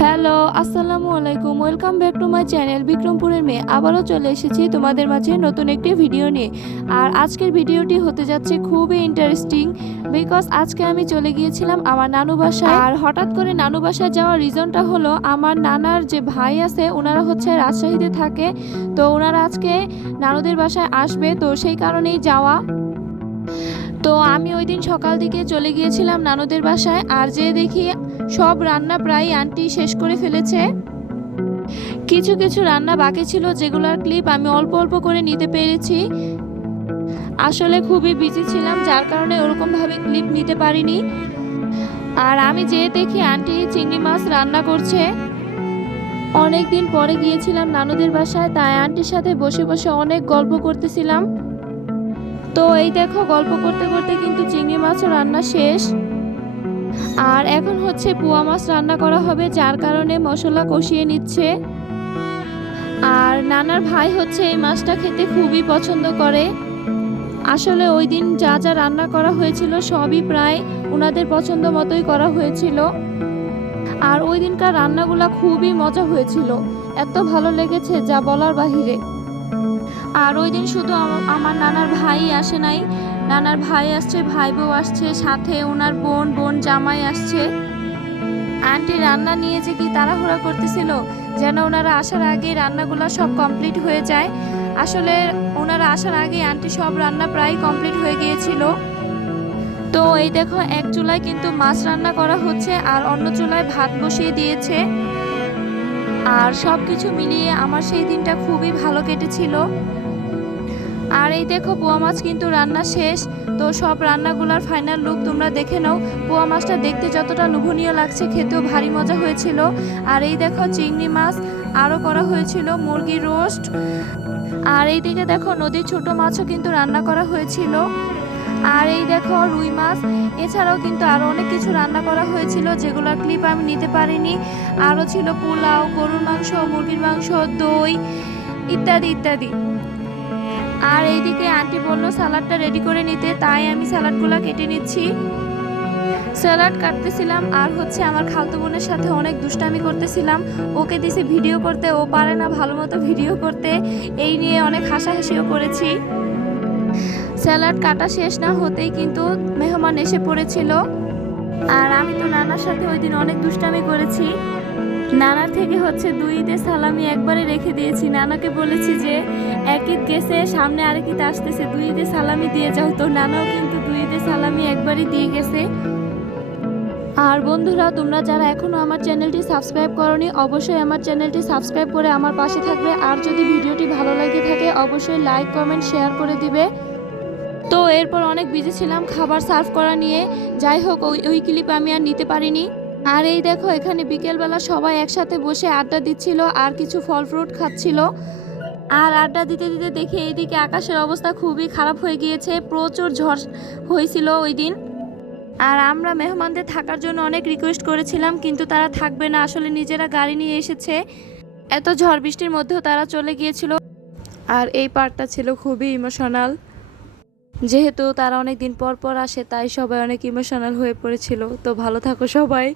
Hello, আসসালামু আলাইকুম। Welcome back to my channel বিক্রমপুরের মেয়ে। আবারও চলে এসেছি তোমাদের মাঝে নতুন একটি ভিডিও নিয়ে। আর আজকের ভিডিওটি হতে যাচ্ছে খুবই ইন্টারেস্টিং বিকজ আজকে আমি চলে গিয়েছিলাম আমার নানু বাসায়। আর হঠাৎ করে নানু বাসায় যাওয়ার রিজনটা হলো, আমার নানার যে ভাই আছে ওনারা হচ্ছে রাজশাহীতে থাকে। তো ওনারা আজকে নানুদের বাসায় আসবে। তো সেই কারণেই যাওয়া। তো আমি ওই দিন সকাল দিকে চলে গিয়েছিলাম নানুদের বাসায় আর যে দেখি সব রান্না প্রায় আন্টি শেষ করে ফেলেছে। কিছু কিছু রান্না বাকি ছিল যেগুলোর ক্লিপ আমি অল্প অল্প করে নিতে পেরেছি। আসলে খুবই বিজি ছিলাম, যার কারণে ওরকমভাবে ক্লিপ নিতে পারিনি। আর আমি যে দেখি আন্টি চিংড়ি মাছ রান্না করছে। অনেক দিন পরে গিয়েছিলাম নানুদের বাসায়, তাই আন্টির সাথে বসে বসে অনেক গল্প করতেছিলাম। তো এই দেখো, গল্প করতে করতে কিন্তু চিংড়ি মাছও রান্না শেষ। আর এখন হচ্ছে পোয়া মাছ রান্না করা হবে, যার কারণে মশলা কষিয়ে নিচ্ছে। আর নানার ভাই হচ্ছে এই মাছটা খেতে খুবই পছন্দ করে। আসলে ওই দিন যা যা রান্না করা হয়েছিল সবই প্রায় ওনাদের পছন্দ মতোই করা হয়েছিল। আর ওই দিনকার রান্নাগুলো খুবই মজা হয়েছিল। এত ভালো লেগেছে যা বলার বাহিরে। আর ওই দিন শুধু আমার নানার ভাই আসে নাই। নানার ভাই আসছে ভাই বউ আসছে, সাথে ওনার বোন বোন জামাই আসছে। আন্টি রান্না নিয়ে যে কি তাড়াহুড়া করতেছিল, যেন ওনারা আসার আগে রান্নাগুলো সব কমপ্লিট হয়ে যায়। আসলে ওনারা আসার আগে আন্টি সব রান্না প্রায় কমপ্লিট হয়ে গিয়েছিল। তো এই দেখো, এক চুলায় কিন্তু মাছ রান্না করা হচ্ছে, আর অন্য চুলায় ভাত বসিয়ে দিয়েছে। আর সব কিছু মিলিয়ে আমার সেই দিনটা খুবই ভালো কেটেছিল। আর এই দেখো, পোয়া মাছ কিন্তু রান্না শেষ। তো সব রান্নাগুলোর ফাইনাল লুক তোমরা দেখে নাও। পোয়া মাছটা দেখতে যতটা লোভনীয় লাগছে, খেতেও ভারী মজা হয়েছিল। আর এই দেখো, চিংড়ি মাছ আরও করা হয়েছিল, মুরগির রোস্ট। আর এই দিকে দেখো, নদীর ছোট মাছও কিন্তু রান্না করা হয়েছিল। আর এই দেখো রুই মাছ। এছাড়াও কিন্তু আরও অনেক কিছু রান্না করা হয়েছিল, যেগুলোর ক্লিপ আমি নিতে পারিনি। আরও ছিল পোলাও, গরুর মাংস, মুরগির মাংস, দই ইত্যাদি ইত্যাদি। আর এইদিকে আন্টি বলল সালাডটা রেডি করে নিতে, তাই আমি সালাডগুলো কেটে নিচ্ছি। স্যালাড কাটতেছিলাম, আর হচ্ছে আমার খালতো বোনের সাথে অনেক দুষ্টামি করতেছিলাম। ওকে দিছে ভিডিও করতে, ও পারে না ভালো মতো ভিডিও করতে। এই নিয়ে অনেক হাসাহাসিও করেছি। স্যালাড কাটা শেষ না হতেই কিন্তু মেহমান এসে পড়েছিল। আর আমি তো নানার সাথে ওই দিন অনেক দুষ্টামি করেছি। নানার থেকে হচ্ছে দুই ঈদের সালামি একবারে রেখে দিয়েছি। নানাকে বলেছি যে, এক ঈদ গেছে, সামনে আরেক ঈদ আসতেছে। দুই ঈদের সালামি দিয়ে যাও। তো নানাও কিন্তু দুই ঈদের সালামি একবারই দিয়ে গেছে। আর বন্ধুরা, তোমরা যারা এখনও আমার চ্যানেলটি সাবস্ক্রাইব করনি, অবশ্যই আমার চ্যানেলটি সাবস্ক্রাইব করে আমার পাশে থাকবে। আর যদি ভিডিওটি ভালো লাগে থাকে, অবশ্যই লাইক, কমেন্ট, শেয়ার করে দিবে। তো এরপর অনেক বিজি ছিলাম, খাবার সার্ভ করা নিয়ে। যাই হোক, ওই ওই ক্লিপ আমি আর নিতে পারিনি। আর এই দেখো, এখানে বিকেলবেলা সবাই একসাথে বসে আড্ডা দিচ্ছিল, আর কিছু ফল ফ্রুট খাচ্ছিল। আর আড্ডা দিতে দিতে দেখি এইদিকে আকাশের অবস্থা খুবই খারাপ হয়ে গিয়েছে, প্রচুর ঝড় হয়েছিল ওই দিন। আর আমরা মেহমানদের থাকার জন্য অনেক রিকোয়েস্ট করেছিলাম, কিন্তু তারা থাকবে না, আসলে নিজেরা গাড়ি নিয়ে এসেছে। এত ঝড় বৃষ্টির মধ্যেও তারা চলে গিয়েছিল। আর এই পার্টটা ছিল খুবই ইমোশনাল যেহেতু তারা অনেক দিন পর পর আসে, তাই সবাই অনেক ইমোশনাল হয়ে পড়েছিল। তো ভালো থাকো সবাই।